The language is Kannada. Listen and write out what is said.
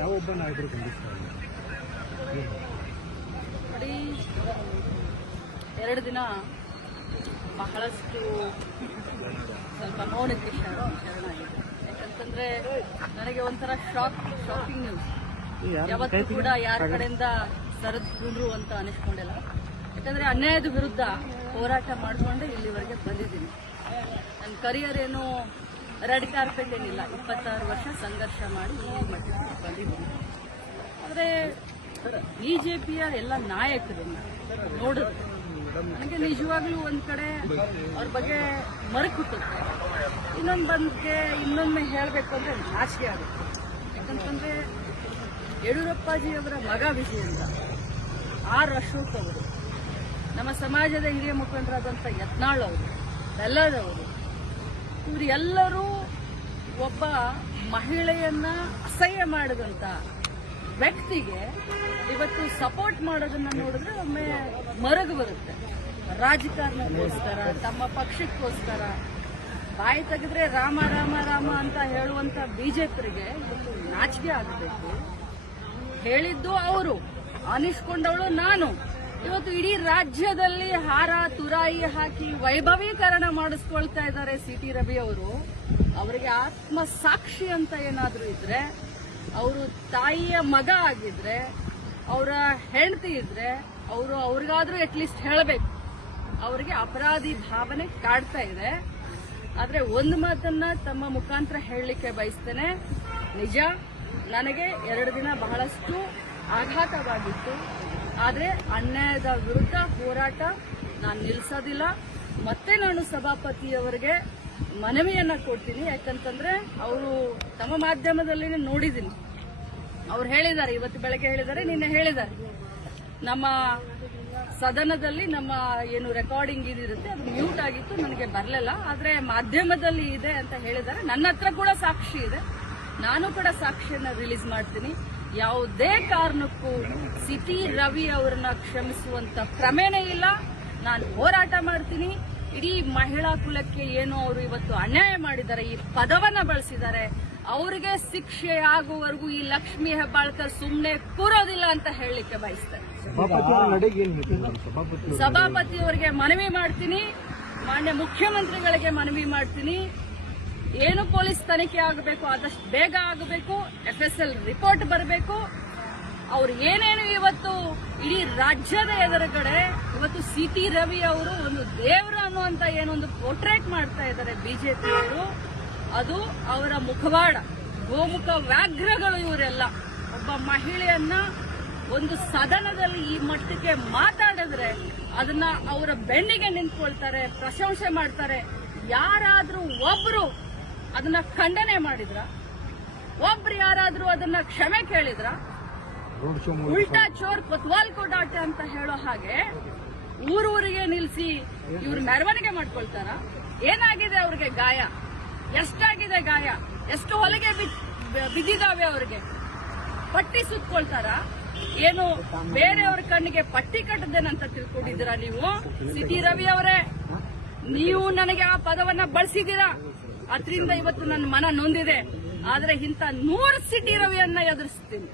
ಯಾವೊಬ್ಬ ನಾಯಕರು ಖಂಡಿಸ್ತಾರೆ ನೋಡಿ, 2 ದಿನ ಬಹಳಷ್ಟು ಸ್ವಲ್ಪ ಮೌನಕ್ಕೆ ಶರಣಾಗಿದೆ. ಯಾಕಂತಂದ್ರೆ ನನಗೆ ಒಂಥರ ಶಾಕಿಂಗ್ ನ್ಯೂಸ್. ಯಾವತ್ತೂ ಕೂಡ ಯಾರ ಕಡೆಯಿಂದ ಸರಿದ್ರು ಅಂತ ಅನಿಸ್ಕೊಂಡಿಲ್ಲ. ಯಾಕಂದ್ರೆ ಅನ್ಯಾಯದ ವಿರುದ್ಧ ಹೋರಾಟ ಮಾಡಿಕೊಂಡು ಇಲ್ಲಿವರೆಗೆ ಬಂದಿದ್ದೀನಿ. ನನ್ನ ಕರಿಯರ್ ಏನು ರೆಡ್ ಕಾರ್ಪೆಟ್ ಏನಿಲ್ಲ. 26 ವರ್ಷ ಸಂಘರ್ಷ ಮಾಡಿ ಈ ಮಟ್ಟಕ್ಕೆ ಬಂದಿದ್ದೀನಿ. ಆದರೆ ಬಿಜೆಪಿಯ ಎಲ್ಲ ನಾಯಕರನ್ನ ನೋಡಿದ್ರೆ ನನಗೆ ನಿಜವಾಗ್ಲೂ ಒಂದ್ ಕಡೆ ಅವ್ರ ಬಗ್ಗೆ ಮರುಕುಟ್ಟುತ್ತೆ. ಇನ್ನೊಮ್ಮೆ ಹೇಳಬೇಕು ಅಂದ್ರೆ ನಾಚಿಕೆ ಆಗುತ್ತೆ. ಯಾಕಂತಂದ್ರೆ ಯಡಿಯೂರಪ್ಪಾಜಿಯವರ ಮಗ ವಿಜಯ ಅಂತ, ಆರ್ ಅಶೋಕ್ ಅವರು, ನಮ್ಮ ಸಮಾಜದ ಹಿರಿಯ ಮುಖಂಡರಾದಂಥ ಯತ್ನಾಳ್ ಅವರು, ಬೆಲ್ಲದವರು, ಇವರು ಎಲ್ಲರೂ ಒಬ್ಬ ಮಹಿಳೆಯನ್ನ ಅಸಹ್ಯ ಮಾಡಿದಂತ ವ್ಯಕ್ತಿಗೆ ಇವತ್ತು ಸಪೋರ್ಟ್ ಮಾಡೋದನ್ನ ನೋಡಿದ್ರೆ ಒಮ್ಮೆ ಮರಗು ಬರುತ್ತೆ. ರಾಜಕಾರಣಕ್ಕೋಸ್ಕರ, ತಮ್ಮ ಪಕ್ಷಕ್ಕೋಸ್ಕರ ಬಾಯಿ ತೆಗೆದ್ರೆ ರಾಮ ರಾಮ ರಾಮ ಅಂತ ಹೇಳುವಂತ ಬಿಜೆಪಿಗೆ ಇವತ್ತು ನಾಚಿಕೆ ಆಗಬೇಕು. ಹೇಳಿದ್ದು ಅವರು, ಅನಿಸ್ಕೊಂಡವಳು ನಾನು. ಇವತ್ತು ಇಡೀ ರಾಜ್ಯದಲ್ಲಿ ಹಾರ ತುರಾಯಿ ಹಾಕಿ ವೈಭವೀಕರಣ ಮಾಡಿಸ್ಕೊಳ್ತಾ ಇದ್ದಾರೆ ಸಿ.ಟಿ. ರವಿ ಅವರು. ಅವರಿಗೆ ಆತ್ಮ ಸಾಕ್ಷಿ ಅಂತ ಏನಾದ್ರೂ ಇದ್ರೆ, ಅವರು ತಾಯಿಯ ಮಗ ಆಗಿದ್ರೆ, ಅವರ ಹೆಂಡತಿ ಇದ್ರೆ ಅವ್ರಿಗಾದ್ರೂ ಅಟ್ಲೀಸ್ಟ್ ಹೇಳಬೇಕು. ಅವರಿಗೆ ಅಪರಾಧಿ ಭಾವನೆ ಕಾಡ್ತಾ ಇದೆ. ಆದ್ರೆ ಒಂದು ಮಾತನ್ನ ತಮ್ಮ ಮುಖಾಂತರ ಹೇಳಲಿಕ್ಕೆ ಬಯಸ್ತೇನೆ. ನಿಜ, ನನಗೆ 2 ದಿನ ಬಹಳಷ್ಟು ಆಘಾತವಾಗಿತ್ತು. ಆದರೆ ಅನ್ಯಾಯದ ವಿರುದ್ಧ ಹೋರಾಟ ನಾನು ನಿಲ್ಲಿಸೋದಿಲ್ಲ. ಮತ್ತೆ ನಾನು ಸಭಾಪತಿಯವರಿಗೆ ಮನವಿಯನ್ನ ಕೊಡ್ತೀನಿ. ಯಾಕಂತಂದ್ರೆ ಅವರು ತಮ್ಮ ಮಾಧ್ಯಮದಲ್ಲಿ ನೋಡಿದ್ದೀನಿ, ಅವ್ರು ಹೇಳಿದ್ದಾರೆ, ಇವತ್ತು ಬೆಳಗ್ಗೆ ಹೇಳಿದ್ದಾರೆ, ನಿನ್ನೆ ಹೇಳಿದ್ದಾರೆ, ನಮ್ಮ ಸದನದಲ್ಲಿ ನಮ್ಮ ಏನು ರೆಕಾರ್ಡಿಂಗ್ ಇದಿರುತ್ತೆ ಅದು ಮ್ಯೂಟ್ ಆಗಿತ್ತು, ನನಗೆ ಬರಲಿಲ್ಲ, ಆದರೆ ಮಾಧ್ಯಮದಲ್ಲಿ ಇದೆ ಅಂತ ಹೇಳಿದ್ದಾರೆ. ನನ್ನ ಹತ್ರ ಕೂಡ ಸಾಕ್ಷಿ ಇದೆ, ನಾನು ಕೂಡ ಸಾಕ್ಷಿಯನ್ನ ರಿಲೀಸ್ ಮಾಡ್ತೀನಿ. ಯಾವುದೇ ಕಾರಣಕ್ಕೂ ಸಿ.ಟಿ. ರವಿ ಅವರನ್ನ ಕ್ಷಮಿಸುವಂತ ಕ್ರಮೇನೇ ಇಲ್ಲ. ನಾನು ಹೋರಾಟ ಮಾಡ್ತೀನಿ. ಇಡೀ ಮಹಿಳಾ ಕುಲಕ್ಕೆ ಏನು ಅವರು ಇವತ್ತು ಅನ್ಯಾಯ ಮಾಡಿದ್ದಾರೆ, ಈ ಪದವನ್ನ ಬಳಸಿದ್ದಾರೆ, ಅವರಿಗೆ ಶಿಕ್ಷೆ ಆಗುವವರೆಗೂ ಈ ಲಕ್ಷ್ಮೀ ಹೆಬ್ಬಾಳ್ಕರ್ ಸುಮ್ಮನೆ ಕೂರೋದಿಲ್ಲ ಅಂತ ಹೇಳಲಿಕ್ಕೆ ಬಯಸ್ತಾರೆ. ಸಭಾಪತಿಯವರಿಗೆ ಮನವಿ ಮಾಡ್ತೀನಿ, ಮಾನ್ಯ ಮುಖ್ಯಮಂತ್ರಿಗಳಿಗೆ ಮನವಿ ಮಾಡ್ತೀನಿ. ಏನು ಪೊಲೀಸ್ ತನಿಖೆ ಆಗಬೇಕು ಆದಷ್ಟು ಬೇಗ ಆಗಬೇಕು. FSL ರಿಪೋರ್ಟ್ ಬರಬೇಕು. ಅವ್ರು ಏನೇನು ಇವತ್ತು ಇಡೀ ರಾಜ್ಯದ ಎದುರುಗಡೆ ಇವತ್ತು ಸಿ.ಟಿ. ರವಿ ಅವರು ಒಂದು ದೇವರ ಅನ್ನುವಂತ ಏನೊಂದು ಪೋರ್ಟ್ರೇಟ್ ಮಾಡ್ತಾ ಇದ್ದಾರೆ ಬಿಜೆಪಿಯವರು, ಅದು ಅವರ ಮುಖವಾಡ, ಗೋಮುಖ ವ್ಯಾಘ್ರಗಳು ಇವರೆಲ್ಲ. ಒಬ್ಬ ಮಹಿಳೆಯನ್ನ ಒಂದು ಸದನದಲ್ಲಿ ಈ ಮಟ್ಟಕ್ಕೆ ಮಾತಾಡಿದ್ರೆ ಅದನ್ನ ಅವರ ಬೆನ್ನಿಗೆ ನಿಂತ್ಕೊಳ್ತಾರೆ, ಪ್ರಶಂಸೆ ಮಾಡ್ತಾರೆ. ಯಾರಾದ್ರೂ ಒಬ್ರು ಅದನ್ನ ಖಂಡನೆ ಮಾಡಿದ್ರ? ಒಬ್ರು ಯಾರಾದ್ರೂ ಅದನ್ನ ಕ್ಷಮೆ ಕೇಳಿದ್ರ? ಉಲ್ಟಾ ಚೋರ್ ಕೊತ್ವಾಲ್ ಕೋ ಡಾಟೆ ಅಂತ ಹೇಳೋ ಹಾಗೆ ಊರೂರಿಗೆ ನಿಲ್ಸಿ ಇವ್ರು ಮೆರವಣಿಗೆ ಮಾಡ್ಕೊಳ್ತಾರ? ಏನಾಗಿದೆ ಅವ್ರಿಗೆ ಗಾಯ? ಎಷ್ಟಾಗಿದೆ ಗಾಯ? ಎಷ್ಟು ಹೊಲಿಗೆ ಬಿದ್ದಿದಾವೆ ಅವ್ರಿಗೆ? ಪಟ್ಟಿ ಸುತ್ಕೊಳ್ತಾರ? ಏನು ಬೇರೆಯವ್ರ ಕಣ್ಣಿಗೆ ಪಟ್ಟಿ ಕಟ್ಟದೇನಂತ ತಿಳ್ಕೊಂಡಿದ್ದೀರಾ ನೀವು? ಸಿ.ಟಿ. ರವಿ ಅವರೇ, ನೀವು ನನಗೆ ಆ ಪದವನ್ನ ಬಳಸಿದ್ದೀರಾ, ಅದರಿಂದ ಇವತ್ತು ನನ್ನ ಮನ ನೊಂದಿದೆ. ಆದ್ರೆ ಇಂಥ 100 ಸಿ.ಟಿ. ರವಿಯನ್ನ ಎದುರಿಸ್ತೀನಿ.